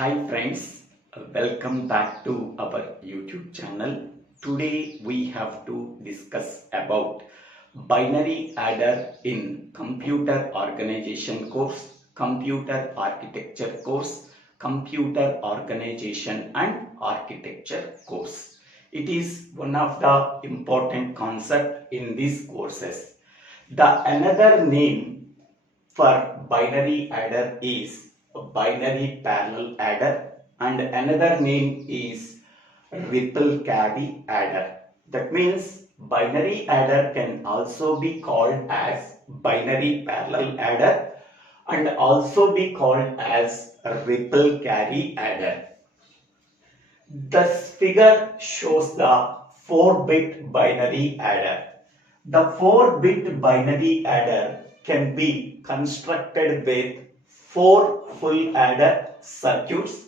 Hi friends, welcome back to our YouTube channel. Today we have to discuss about binary adder in computer organization course, computer architecture course, computer organization and architecture course. It is one of the important concept in these courses. The another name for binary adder is a binary parallel adder and another name is ripple carry adder. That means binary adder can also be called as binary parallel adder and also be called as ripple carry adder. This figure shows the 4-bit binary adder. The 4-bit binary adder can be constructed with 4 full adder circuits.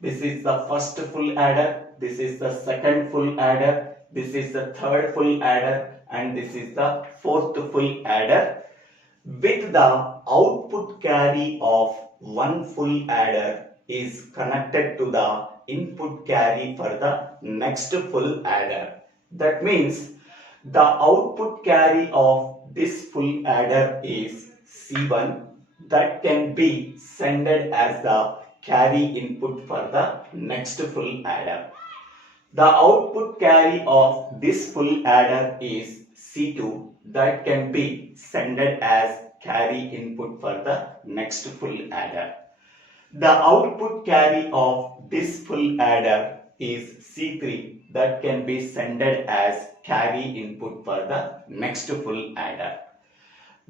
This is the first full adder, this is the second full adder, this is the third full adder and this is the fourth full adder with the output carry of one full adder is connected to the input carry for the next full adder. That means the output carry of this full adder is C1 that can be sent as the carry input for the next full adder. The output carry of this full adder is C2 that can be sent as carry input for the next full adder. The output carry of this full adder is C3 that can be sent as carry input for the next full adder.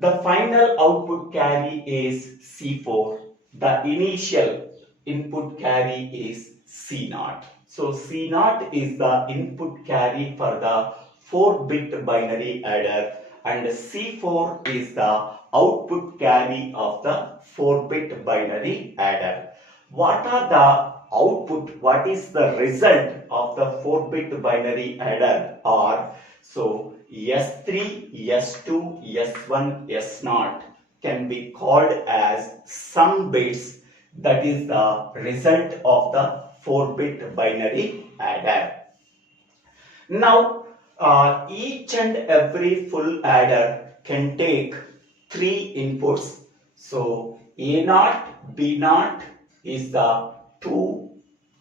The final output carry is C4. The initial input carry is C0. So C0 is the input carry for the 4-bit binary adder and C4 is the output carry of the 4-bit binary adder. What are the output? What is the result of the 4-bit binary adder? Are so S3, S2, S1, S0 can be called as sum bits. That is the result of the 4-bit binary adder. Now, each and every full adder can take 3 inputs. So, A0, B0 is the 2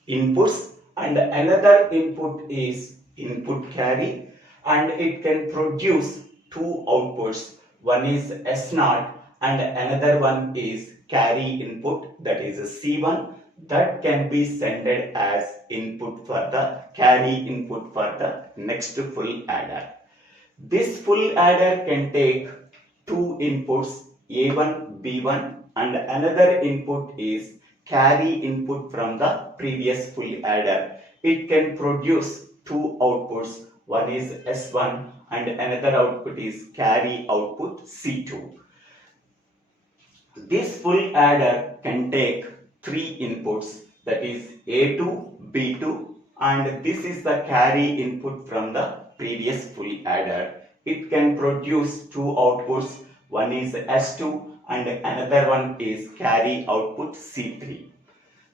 inputs and another input is input carry and it can produce 2 outputs. One is S0 and another one is carry input, that is C1 that can be sent as input for the carry input for the next full adder. This full adder can take 2 inputs A1, B1 and another input is carry input from the previous full adder. It can produce 2 outputs. One is S1 and another output is carry output C2. This full adder can take 3 inputs, that is A2, B2 and this is the carry input from the previous full adder. It can produce 2 outputs. One is S2 and another one is carry output C3.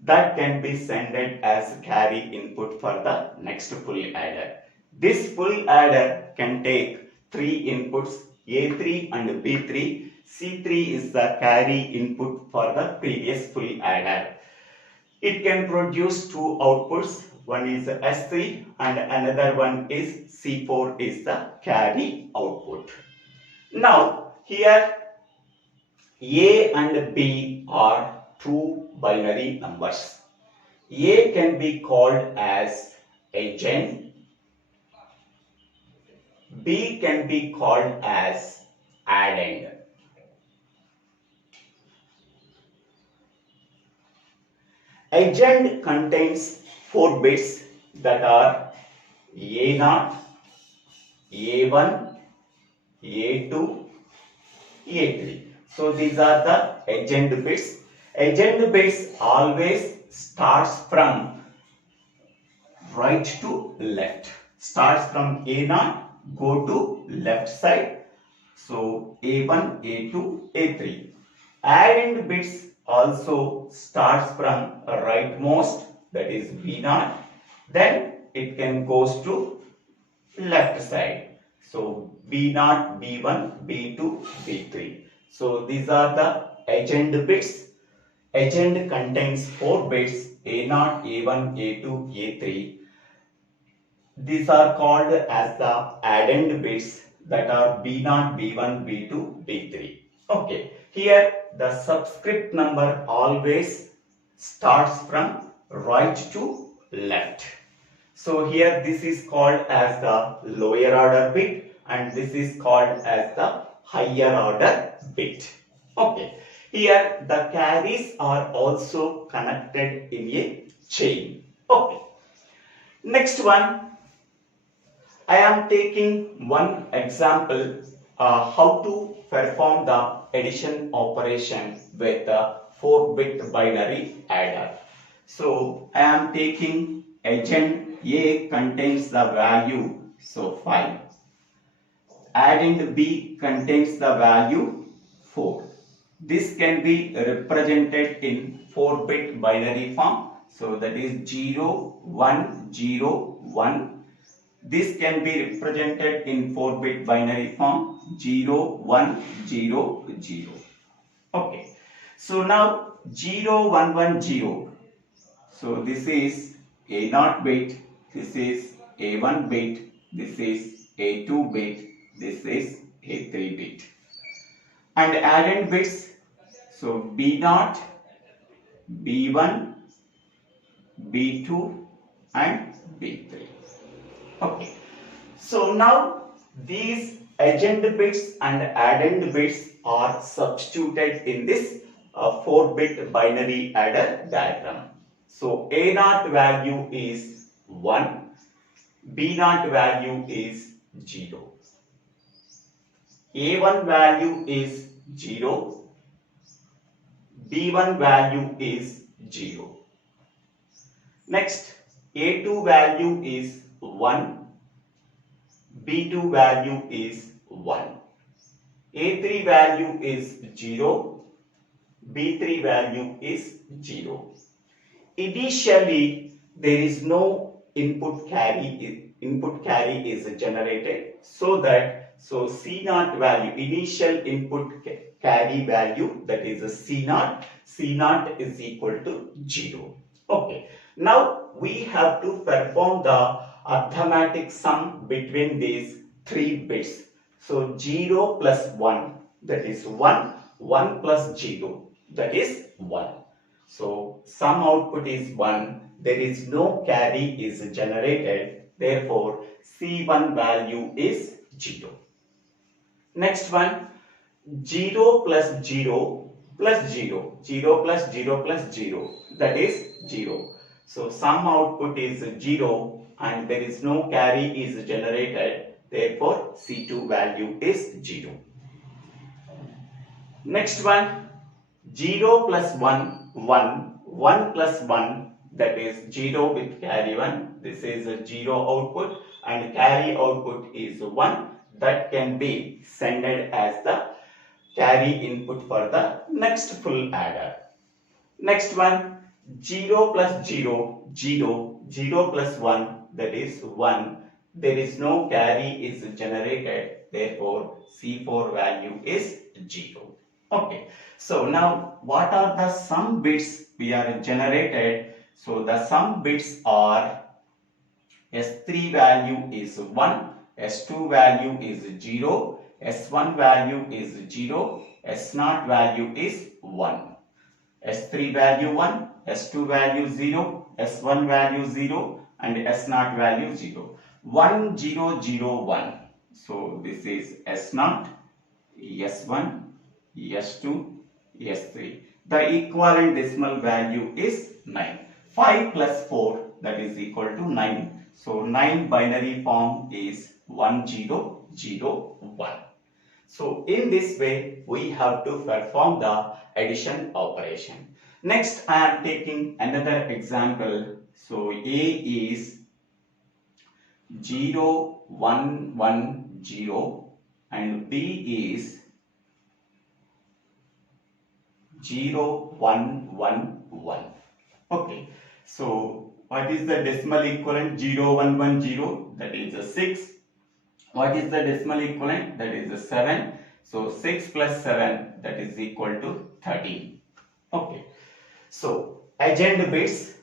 That can be sent as carry input for the next full adder. This full adder can take 3 inputs A3 and B3. C3 is the carry input for the previous full adder. It can produce 2 outputs. One is S3 and another one is C4 is the carry output. Now here A and B are two binary numbers. A can be called as agent. B can be called as addend. Agent contains 4 bits that are A0, A1, A2, A3. So these are the agent bits. Agent bits always starts from right to left. Starts from A0, go to left side. So A1, A2, A3. Addend bits also starts from rightmost, that is B0, then it can goes to left side. So B0, B1, B2, B3. So these are the agent bits. Agent contains 4 bits A0, A1, A2, A3. These are called as the addend bits, that are B0, B1, B2, B3. Okay, here the subscript number always starts from right to left. So here this is called as the lower order bit and this is called as the higher order bit. Okay, here the carries are also connected in a chain. Okay, next one, I am taking one example how to perform the addition operation with the 4-bit binary adder. So I am taking agent A contains the value, so 5. Addend B contains the value 4. This can be represented in 4-bit binary form. So that is 0, 1, 0, 1. This can be represented in 4-bit binary form 0, 1, 0, 0. Okay. So now 0, 1, 1, 0. So this is A0 bit, this is A1 bit, this is A2 bit, this is A3 bit. And addend bits, so B0, B1, B2 and B3. Okay. So now these agent bits and addend bits are substituted in this 4-bit binary adder diagram. So A0 value is 1, B0 value is 0, A1 value is 0, B1 value is 0. Next, A2 value is 1, B2 value is 1, A3 value is 0, B3 value is 0. Initially, there is no input carry is generated, so C0 value, initial input carry value, that is a C0 is equal to 0. Okay, now we have to perform the arithmetic sum between these 3 bits. So 0 plus 1, that is 1, 1 plus 0, that is 1. So sum output is 1, there is no carry is generated, therefore C1 value is 0. Next one, 0 plus 0 plus 0, 0 plus 0 plus 0, that is 0. So sum output is 0 and there is no carry is generated, therefore C2 value is 0. Next one, 0 plus 1, 1, 1 plus 1, that is 0 with carry 1, this is a 0 output and carry output is 1, that can be sent as the carry input for the next full adder. Next one, 0 plus 0, 0, 0 plus 1, that is 1, there is no carry is generated, therefore C4 value is 0. Okay, so now what are the sum bits we are generated? So the sum bits are S3 value is 1, S2 value is 0, S1 value is 0, S0 value is 1. S3 value 1, S2 value 0, S1 value 0 and S0 value 0. 1, 0, 0, 1. So this is S0, S1, S2, S3. The equivalent decimal value is 9. 5 plus 4, that is equal to 9. So 9 binary form is 1, 0, 0, 1. So in this way we have to perform the addition operation. Next I am taking another example. So A is 0, 1, 1, 0 and B is 0, 1, 1, 1. Okay, so what is the decimal equivalent? 0, 1, 1, 0, that is a 6. What is the decimal equivalent? That is a 7. So 6 plus 7, that is equal to 13. Okay, so agent bits.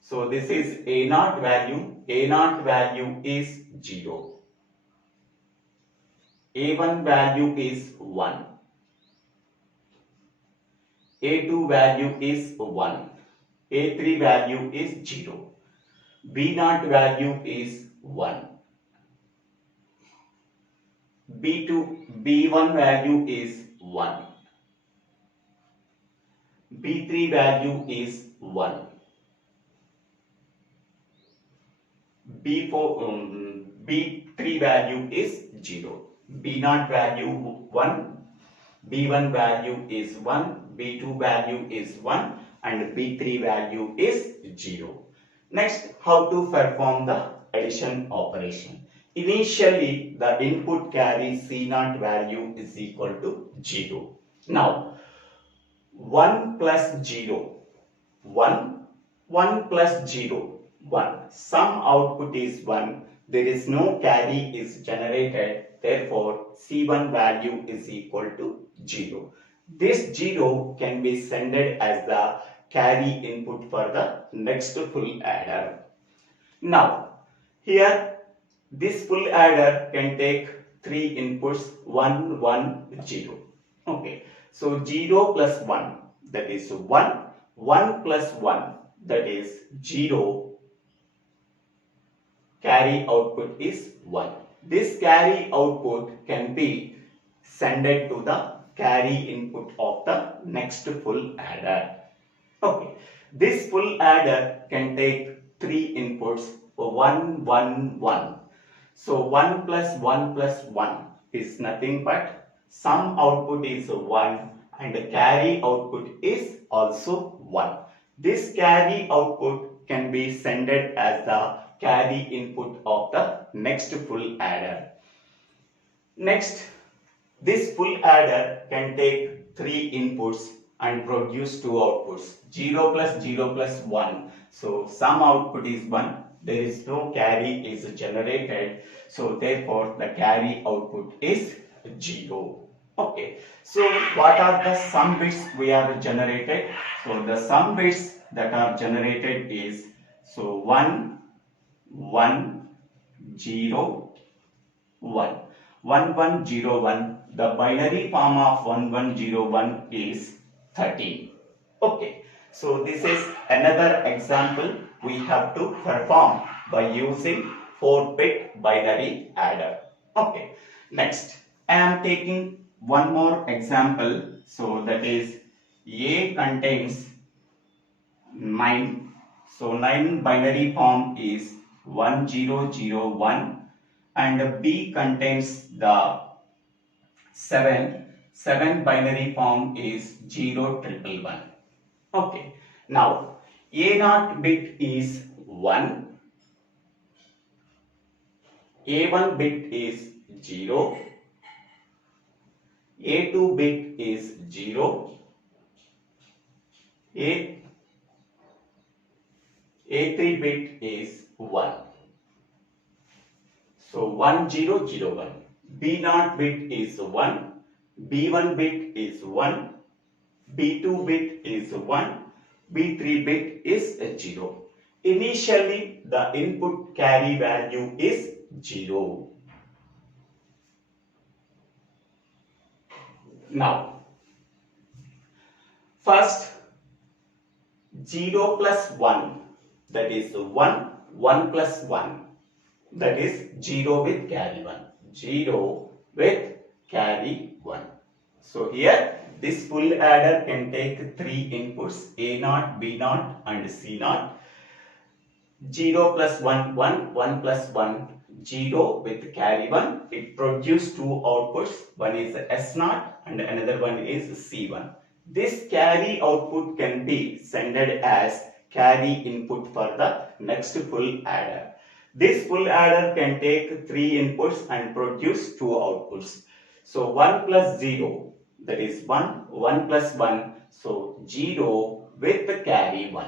So this is A0 value. A0 value is 0. A1 value is 1. A2 value is 1. A3 value is 0. B0 value is 1. B1 value is 1. B3 value is 1. B3 value is 0. B0 value 1. B1 value is 1. B2 value is 1. And B3 value is 0. Next, how to perform the addition operation. Initially, the input carry C0 value is equal to 0. Now, 1 plus 0, 1, 1 plus 0, 1. Some output is 1. There is no carry is generated. Therefore, C1 value is equal to 0. This 0 can be sent as the carry input for the next full adder. Now, here this full adder can take 3 inputs 1, 1, 0. Okay, so 0 plus 1, that is 1. 1 plus 1, that is 0. Carry output is 1. This carry output can be sent to the carry input of the next full adder. Okay, this full adder can take 3 inputs 1, 1, 1. So 1 plus 1 plus 1 is nothing but some output is 1 and the carry output is also 1. This carry output can be sent as the carry input of the next full adder. Next, this full adder can take 3 inputs and produce 2 outputs. 0 plus 0 plus 1. So some output is 1. There is no carry is generated. So therefore the carry output is 0. Okay. So what are the sum bits we are generated? So the sum bits that are generated is 1, 1, 0, 1. 1, 1, 0, 1. The binary form of 1, 1, 0, 1 is 13. Okay. So this is another example we have to perform by using 4-bit binary adder. Okay. Next, I am taking one more example. So that is A contains 9. So 9 binary form is 1001 and B contains the 7. 7 binary form is 0111. Okay. Now A0 bit is 1. A1 bit is 0. A2 bit is 0. A3 bit is 1. So 1001. B0 bit is 1. B1 bit is 1. B2 bit is 1. B3 bit is 0. Initially, the input carry value is 0. Now, first 0 plus 1, that is 1. 1 plus 1, that is 0 with carry 1. 0 with carry 1. So here this full adder can take 3 inputs A0, B0 and C0. 0 plus 1, 1, 1 plus 1, 0 with carry 1. It produces 2 outputs. One is S0 and another one is C1. This carry output can be sent as carry input for the next full adder. This full adder can take 3 inputs and produce 2 outputs. So 1 plus 0, that is 1. 1 plus 1, So 0 with the carry 1.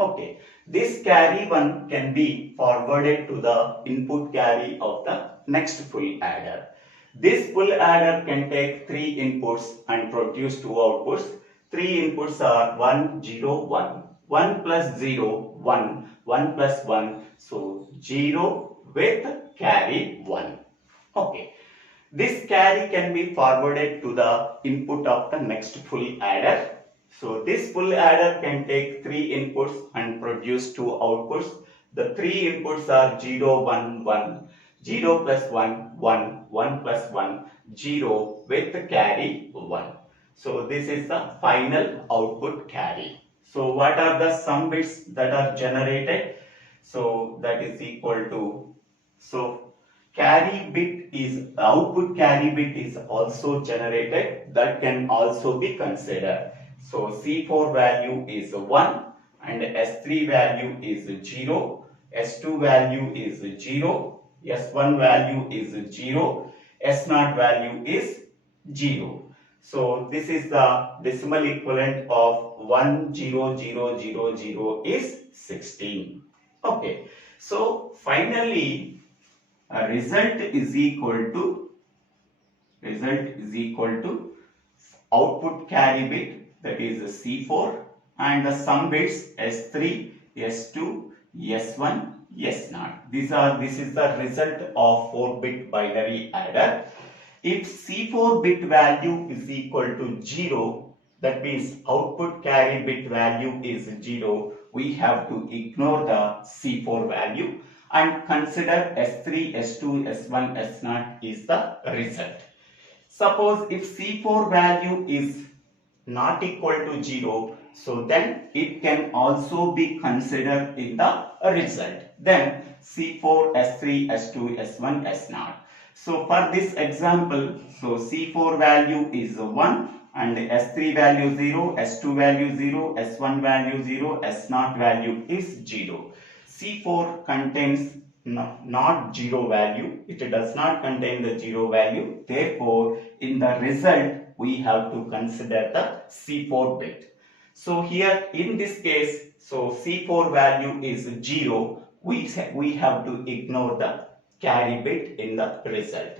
Okay. This carry 1 can be forwarded to the input carry of the next full adder. This full adder can take 3 inputs and produce 2 outputs. 3 inputs are 1, 0, 1. 1 plus 0, 1. 1 plus 1. So 0 with carry 1. Okay. This carry can be forwarded to the input of the next full adder. So this full adder can take 3 inputs and produce 2 outputs. The 3 inputs are 0, 1, 1. 0 plus 1, 1. 1 plus 1, 0 with the carry 1. So this is the final output carry. So what are the sum bits that are generated? So that is equal to, so carry bit is, output carry bit is also generated, that can also be considered. So C4 value is 1 and S3 value is 0, S2 value is 0, S1 value is 0, S0 value is 0. So this is the decimal equivalent of 10000 is 16. Okay. So finally result is equal to output carry bit, that is C4, and the sum bits S3, S2, S1, S0. This is the result of 4-bit binary adder. If C4 bit value is equal to 0, that means output carry bit value is 0, we have to ignore the C4 value and consider S3, S2, S1, S0 is the result. Suppose if C4 value is not equal to 0, so then it can also be considered in the result. Then C4, S3, S2, S1, S0. So for this example, so C4 value is 1 and S3 value 0, S2 value 0, S1 value 0, S0 value is 0. C4 contains not 0 value, it does not contain the 0 value. Therefore, in the result, we have to consider the C4 bit. So here in this case, so C4 value is 0, we have to ignore the carry bit in the result.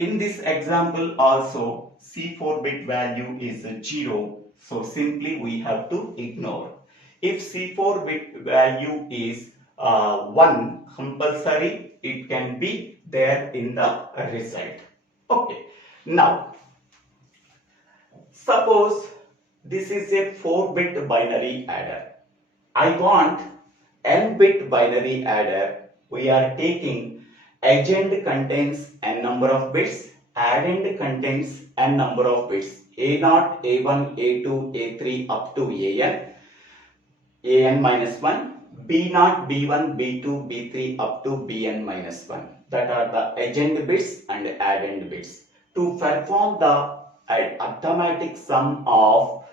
In this example also, C4 bit value is 0, so simply we have to ignore. If C4 bit value is 1 compulsory, it can be there in the result. Okay. Now, suppose this is a 4-bit binary adder. I want n-bit binary adder. We are taking agent contains n number of bits, addend contains n number of bits, A0, A1, A2, A3 up to an minus 1, B0, B1, B2, B3 up to Bn minus 1. That are the agent bits and addend bits. To perform the arithmetic sum of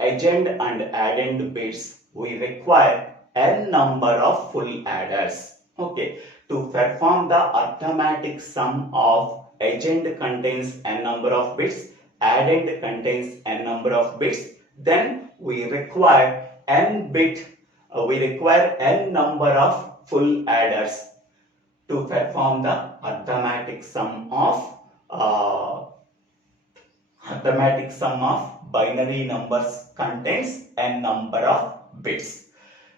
agent and addend bits, we require n number of full adders. Okay. To perform the arithmetic sum of agent contains n number of bits, addend contains n number of bits, then we require n number of full adders to perform the arithmetic sum of binary numbers contains n number of bits.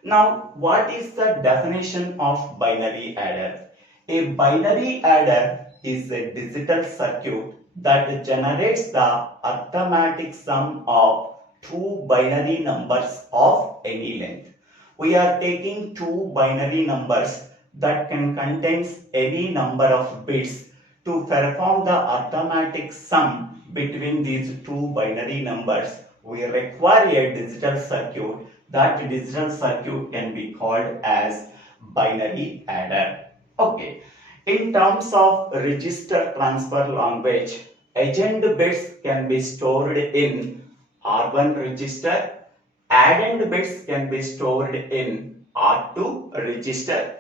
Now, what is the definition of binary adder? A binary adder is a digital circuit that generates the arithmetic sum of two binary numbers of any length. We are taking two binary numbers that can contain any number of bits. To perform the arithmetic sum between these two binary numbers, we require a digital circuit. That digital circuit can be called as binary adder. Okay. In terms of register transfer language, agent bits can be stored in R1 register, addend bits can be stored in R2 register.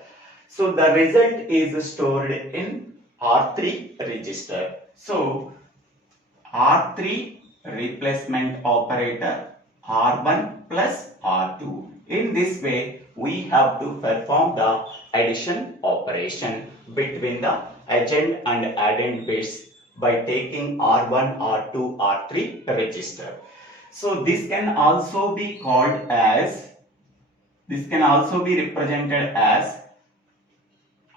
So the result is stored in R3 register. So R3 replacement operator R1 plus R2. In this way, we have to perform the addition operation between the adjacent and addend bits by taking R1, R2, R3 register. So this can also be represented as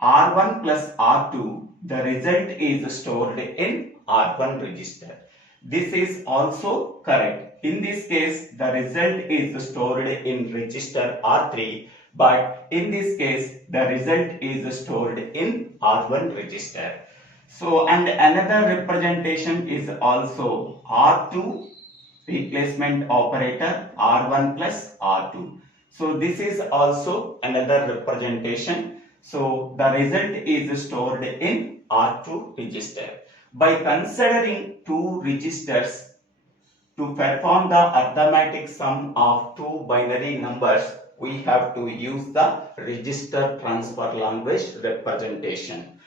R1 plus R2. The result is stored in R1 register. This is also correct. In this case, the result is stored in register R3, but in this case, the result is stored in R1 register. So, and another representation is also R2 replacement operator R1 plus R2. So, this is also another representation. So, the result is stored in R2 register. By considering two registers to perform the arithmetic sum of two binary numbers, we have to use the register transfer language representation.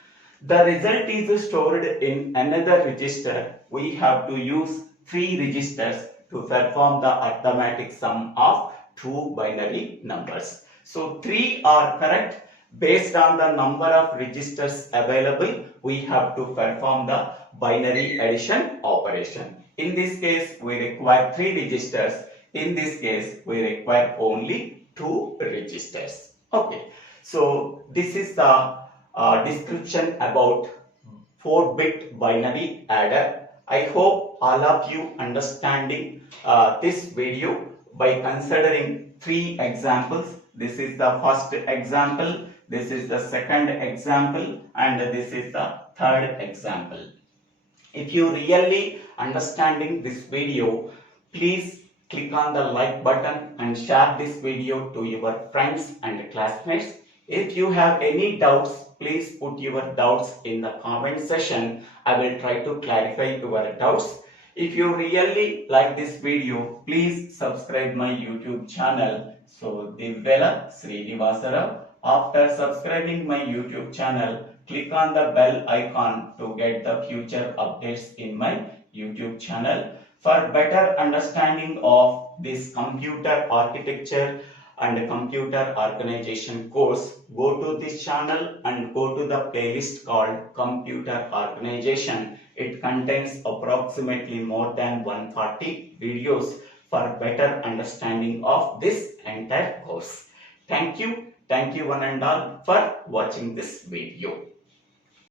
The result is stored in another register. We have to use three registers to perform the arithmetic sum of two binary numbers. So, three are correct. Based on the number of registers available, we have to perform the binary addition operation. In this case, we require three registers. In this case, we require only two registers. Okay. So, this is the description about 4-bit binary adder. I hope all of you understanding this video by considering three examples. This is the first example, this is the second example, and this is the third example. If you really understanding this video, please click on the like button and share this video to your friends and classmates. If you have any doubts, please put your doubts in the comment section. I will try to clarify your doubts. If you really like this video, please subscribe my YouTube channel. So, Divvela Srinivasarao. After subscribing my YouTube channel, click on the bell icon to get the future updates in my YouTube channel. For better understanding of this computer architecture and computer organization course, go to this channel and go to the playlist called Computer Organization. It contains approximately more than 140 videos for better understanding of this entire course. Thank you one and all for watching this video.